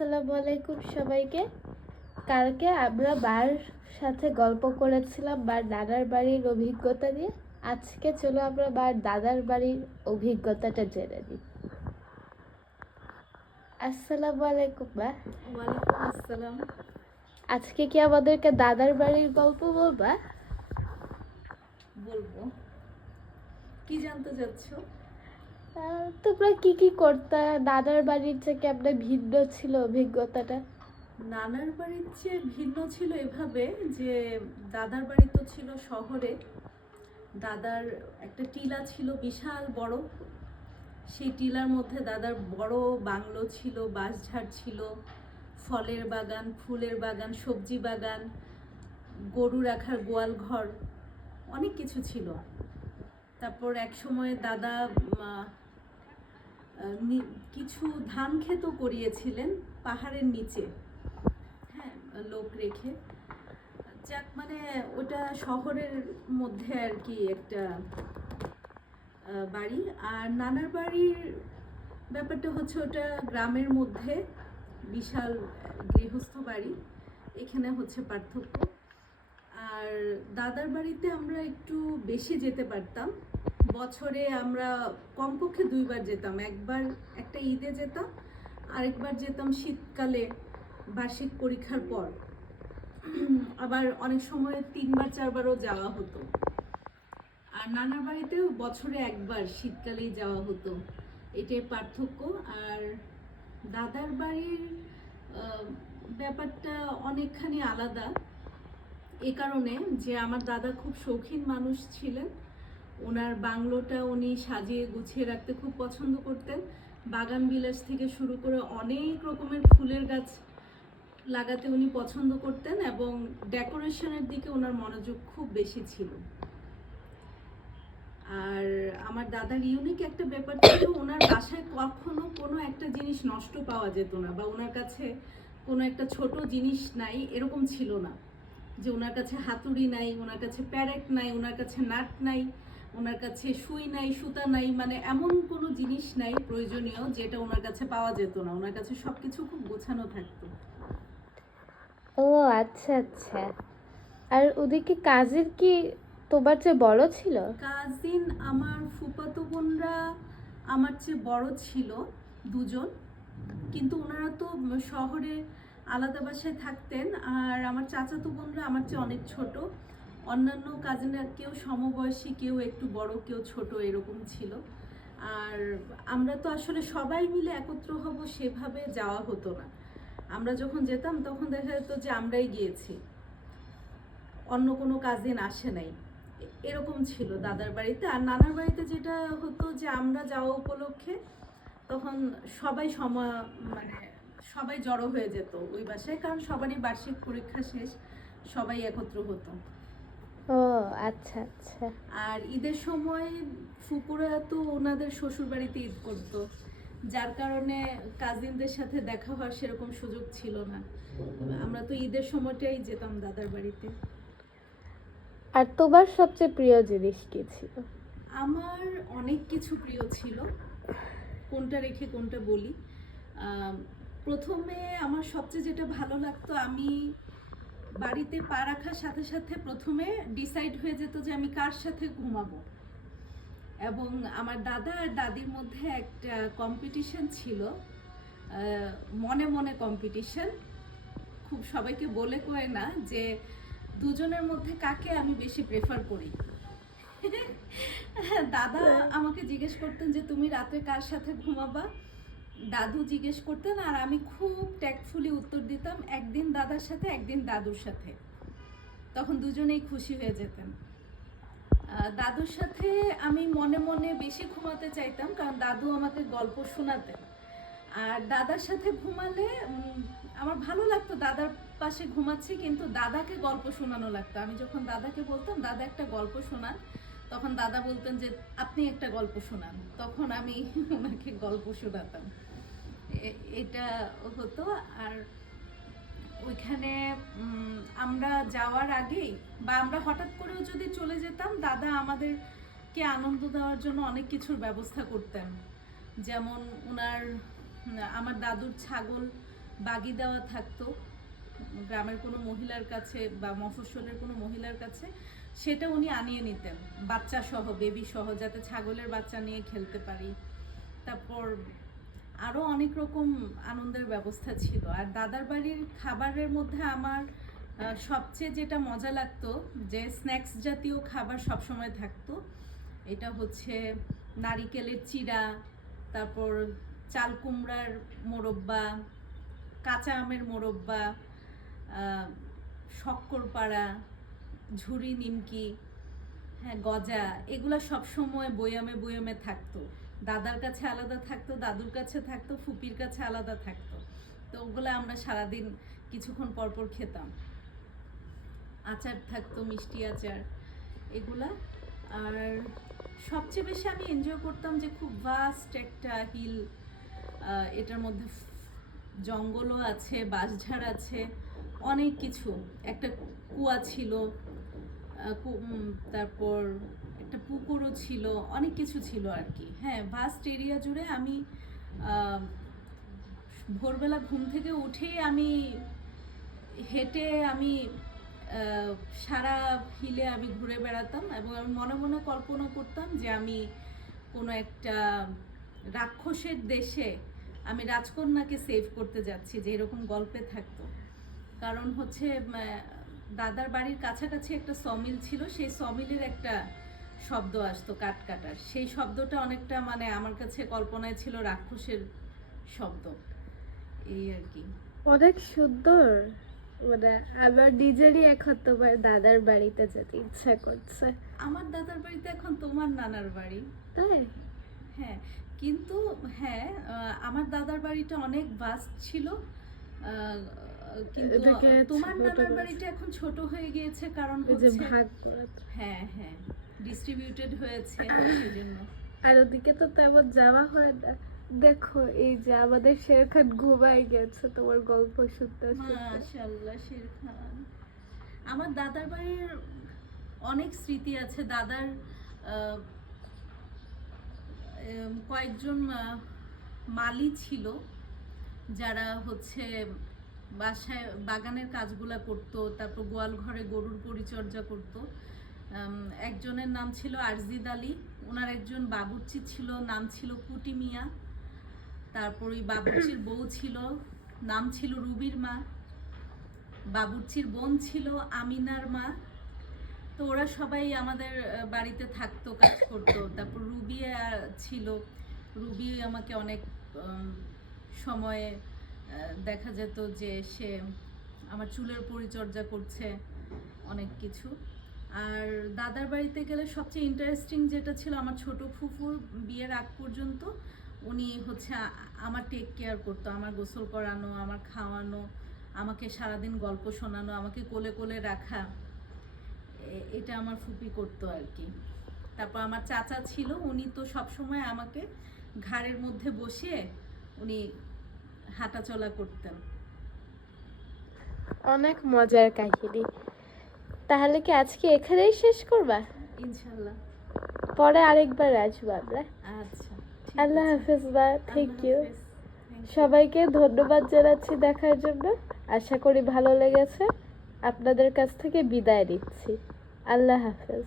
আসসালামু আলাইকুম সবাইকে। কালকে আমরা বার সাথে গল্প করেছিলাম বার দাদার বাড়ির অভিজ্ঞতা নিয়ে। আজকে চলো আমরা বার দাদার বাড়ির অভিজ্ঞতাটা জেনে নিই। আসসালামু আলাইকুম বা। ওয়ালাইকুম আসসালাম। আজকে কি আমাদেরকে দাদার বাড়ির গল্প বলবা? বলবো। কি জানতে চাচ্ছ? তোমরা কি কি করতা দাদার বাড়ির থেকে আপনার ভিন্ন ছিল অভিজ্ঞতাটা? নানার বাড়ির চেয়ে ভিন্ন ছিল এভাবে যে দাদার বাড়ি তো ছিল শহরে। দাদার একটা টিলা ছিল বিশাল বড়। সেই টিলার মধ্যে দাদার বড় বাংলো ছিল, বাঁশঝাড় ছিল, ফলের বাগান, ফুলের বাগান, সবজি বাগান, গরু রাখার গোয়াল ঘর, অনেক কিছু ছিল। তারপর এক সময় দাদা কিছু ধান ক্ষেতও করিয়েছিলেন পাহাড়ের নিচে, হ্যাঁ, লোক রেখে। যাক, মানে ওটা শহরের মধ্যে আর কি একটা বাড়ি। আর নানার বাড়ির ব্যাপারটা হচ্ছে ওটা গ্রামের মধ্যে বিশাল গৃহস্থ বাড়ি। এখানে হচ্ছে পার্থক্য। আর দাদার বাড়িতে আমরা একটু বেশি যেতে পারতাম। বছরে আমরা কমপক্ষে 2 বার যেতাম। একবার একটা ঈদে যেতাম, আরেকবার যেতাম শীতকালে বার্ষিক পরীক্ষার পর। আবার অনেক সময় 3-4বারও যাওয়া হতো। আর নানার বাড়িতেও বছরে একবার শীতকালেই যাওয়া হতো। এটাই পার্থক্য। আর দাদার বাড়ির ব্যাপারটা অনেকখানি আলাদা, এ কারণে যে আমার দাদা খুব শৌখিন মানুষ ছিলেন। ওনার বাংলোটা উনি সাজিয়ে গুছিয়ে রাখতে খুব পছন্দ করতেন। বাগান বিলাস থেকে শুরু করে অনেক রকমের ফুলের গাছ লাগাতে উনি পছন্দ করতেন এবং ডেকোরেশনের দিকে ওনার মনোযোগ খুব বেশি ছিল। আর আমার দাদার ইউনিক একটা ব্যাপার ছিল, ওনার বাসায় কখনো কোনো একটা জিনিস নষ্ট পাওয়া যেত না, বা ওনার কাছে কোনো একটা ছোট জিনিস নাই এরকম ছিল না। যে ওনার কাছে হাতুড়ি নাই, ওনার কাছে প্যারেক নাই, ওনার কাছে নাট নাই, ওনার কাছে সুই নাই, সুতা নাই, মানে এমন কোনো জিনিস নাই প্রয়োজনীয় যেটা ওনার কাছে পাওয়া যেত না। ওনার কাছে সবকিছু খুব গোছানো থাকতো। ও আচ্ছা আচ্ছা। আর ওদিকে কাজের কি তোমার চেয়ে বড় ছিল? কাজিন আমার ফুফাতো বোনরা আমার চেয়ে বড় ছিল, 2জন। কিন্তু ওনারা তো শহরে আলাদা বাসায় থাকতেন। আর আমার চাচাতো বোনরা আমার চেয়ে অনেক ছোট। অন্যান্য কাজিনরা কেউ সমবয়সী, কেউ একটু বড়, কেউ ছোট, এরকম ছিল। আর আমরা তো আসলে সবাই মিলে একত্র হব সেভাবে যাওয়া হতো না। আমরা যখন যেতাম তখন দেখা যেত যে আমরাই গিয়েছি, অন্য কোনো কাজিন আসে নাই, এরকম ছিল দাদার বাড়িতে। আর নানার বাড়িতে যেটা হতো যে আমরা যাওয়া উপলক্ষে তখন সবাই মানে সবাই জড়ো হয়ে যেত ওই বাসায়, কারণ সবারই বার্ষিক পরীক্ষা শেষ, সবাই একত্র হতো। ও আচ্ছা আচ্ছা। আর ঈদের সময় ফুপুরা তো ওনাদের শ্বশুর বাড়িতে ঈদ করতো, যার কারণে কাজিনদের সাথে দেখা হওয়ার সেরকম সুযোগ ছিল না। আমরা তো ঈদের সময়টাই যেতাম দাদার বাড়িতে। আর তোমার সবচেয়ে প্রিয় জিনিস কি ছিল? আমার অনেক কিছু প্রিয় ছিল, কোনটা রেখে কোনটা বলি। প্রথমে আমার সবচেয়ে যেটা ভালো লাগতো, আমি বাড়িতে পা রাখার সাথে সাথে প্রথমে ডিসাইড হয়ে যেত যে আমি কার সাথে ঘুমাবো। এবং আমার দাদা আর দাদির মধ্যে একটা কম্পিটিশন ছিল, মনে মনে কম্পিটিশন। খুব সবাইকে বলে কয়ে না যে দুজনের মধ্যে কাকে আমি বেশি প্রেফার করি। দাদা আমাকে জিজ্ঞেস করতেন যে তুমি রাতে কার সাথে ঘুমাবা, দাদু জিজ্ঞেস করতেন, আর আমি খুব ট্যাক্টফুলি উত্তর দিতাম একদিন দাদার সাথে, একদিন দাদুর সাথে। তখন দুজনেই খুশি হয়ে যেতেন। দাদুর সাথে আমি মনে মনে বেশি ঘুমাতে চাইতাম, কারণ দাদু আমাকে গল্প শোনাতেন। আর দাদার সাথে ঘুমালে আমার ভালো লাগতো, দাদার পাশে ঘুমাচ্ছি কিন্তু দাদাকে গল্প শোনানো লাগতো। আমি যখন দাদাকে বলতাম দাদা একটা গল্প শোনান, তখন দাদা বলতেন যে আপনি একটা গল্প শোনান, তখন আমি ওনাকে গল্প শোনাতাম। এটা হতো। আর ওইখানে আমরা যাওয়ার আগেই বা আমরা হঠাৎ করেও যদি চলে যেতাম, দাদা আমাদেরকে আনন্দ দেওয়ার জন্য অনেক কিছুর ব্যবস্থা করতেন। যেমন আমার দাদুর ছাগল বাগি দেওয়া থাকতো গ্রামের কোনো মহিলার কাছে বা মফস্বলের কোনো মহিলার কাছে, সেটা উনি আনিয়ে নিতেন বাচ্চা সহ, বেবি সহ, যাতে ছাগলের বাচ্চা নিয়ে খেলতে পারি। তারপর আরও অনেক রকম আনন্দের ব্যবস্থা ছিল। আর দাদার বাড়ির খাবারের মধ্যে আমার সবচেয়ে যেটা মজা লাগতো, যে স্ন্যাক্স জাতীয় খাবার সবসময় থাকতো। এটা হচ্ছে নারিকেলের চিড়া, তারপর চাল কুমড়ার মোরব্বা, কাঁচা আমের মোরব্বা, শক্করপাড়া, ঝুরি নিমকি, হ্যাঁ গজা, এগুলো সবসময় বয়ামে বয়ামে থাকতো। দাদার কাছে আলাদা থাকতো, দাদুর কাছে থাকতো, ফুপির কাছে আলাদা থাকতো। তো ওগুলো আমরা সারাদিন কিছুক্ষণ পরপর খেতাম। আচার থাকতো, মিষ্টি আচার, এগুলা। আর সবচেয়ে বেশি আমি এনজয় করতাম যে খুব ভাস্ট একটা হিল, এটার মধ্যে জঙ্গলও আছে, বাঁশঝাড় আছে, অনেক কিছু। একটা কুয়া ছিল, তারপর একটা পুকুরও ছিল, অনেক কিছু ছিল আর কি। হ্যাঁ, ভাস্ট এরিয়া জুড়ে আমি ভোরবেলা ঘুম থেকে উঠেই আমি হেঁটে আমি সারা হিলে আমি ঘুরে বেড়াতাম, এবং আমি মনে মনে কল্পনা করতাম যে আমি কোনো একটা রাক্ষসের দেশে আমি রাজকন্যাকে সেভ করতে যাচ্ছি, যে এরকম গল্পে থাকতো। কারণ হচ্ছে দাদার বাড়ির কাছাকাছি একটা সমিল ছিল, সেই সমিলের একটা শব্দ আসতো কাঠ কাটার, সেই শব্দটা অনেকটা মানে আমার কাছে কল্পনায় ছিল রাক্ষসের শব্দ, এই আর কি। অনেক সুন্দর। মানে আমার নিজেরই এখন তোমার দাদার বাড়িতে যেতে ইচ্ছা করছে। আমার দাদার বাড়িতে এখন তোমার নানার বাড়ি, তাই? হ্যাঁ। কিন্তু হ্যাঁ, আমার দাদার বাড়িটা অনেক ভাস্ট ছিল, কিন্তু এটাকে তোমার ছোট নানার করেছে। বাড়িটা এখন ছোট হয়ে গিয়েছে, কারণ ওই যে হচ্ছে ভাগ করে। হ্যাঁ হ্যাঁ ডিস্ট্রিবিউটেড হয়েছে সেজন্য। আর ওদিকে তো তেমন যাওয়া হয় না। দেখো এই যে আমাদের শের খান ঘুমাই গেছে তোমার গল্প শুনতে শুনতে। মাশাআল্লাহ, শের খান। আমার দাদার বাড়ির অনেক স্মৃতি আছে। দাদার কয়েকজন মালি ছিল, যারা হচ্ছে বাসায় বাগানের কাজগুলা করতো, তারপর গোয়াল ঘরে গরুর পরিচর্যা করতো। একজনের নাম ছিল আরজিদ আলী, ওনার একজন বাবুর্চি ছিল, নাম ছিল কুটি মিয়া। তারপর ওই বাবুর্চির বউ ছিল, নাম ছিল রুবির মা। বাবুর্চির বোন ছিল আমিনার মা। তো ওরা সবাই আমাদের বাড়িতে থাকতো, কাজ করতো। তারপর রুবি ছিল, রুবি আমাকে অনেক সময়ে দেখা যেত যে সে আমার চুলের পরিচর্যা করছে, অনেক কিছু। আর দাদার বাড়িতে গেলে সবচেয়ে ইন্টারেস্টিং যেটা ছিল, আমার ছোট ফুফুর বিয়ের আগ পর্যন্ত উনি হচ্ছে আমার টেক কেয়ার করতো, আমার গোসল করানো, আমার খাওয়ানো, আমাকে সারাদিন গল্প শোনানো, আমাকে কোলে কোলে রাখা, এটা আমার ফুপি করতো আর কি। তারপর আমার চাচা ছিল, উনি তো সবসময় আমাকে ঘাড়ের মধ্যে বসিয়ে উনি হাঁটাচলা করতেন। অনেক মজার কাহিনী। তাহলে কি আজকে এখানেই শেষ করবা? ইনশাল্লাহ পরে আরেকবার আসবো আমরা। আচ্ছা, ঠিক আল্লাহ আছে। হাফেজ বা থ্যাংক আল্লাহ ইউ। হাফেজ। Thank you. সবাইকে ধন্যবাদ জানাচ্ছি দেখার জন্য। আশা করি ভালো লেগেছে। আপনাদের কাছ থেকে বিদায় নিচ্ছি। আল্লাহ হাফেজ।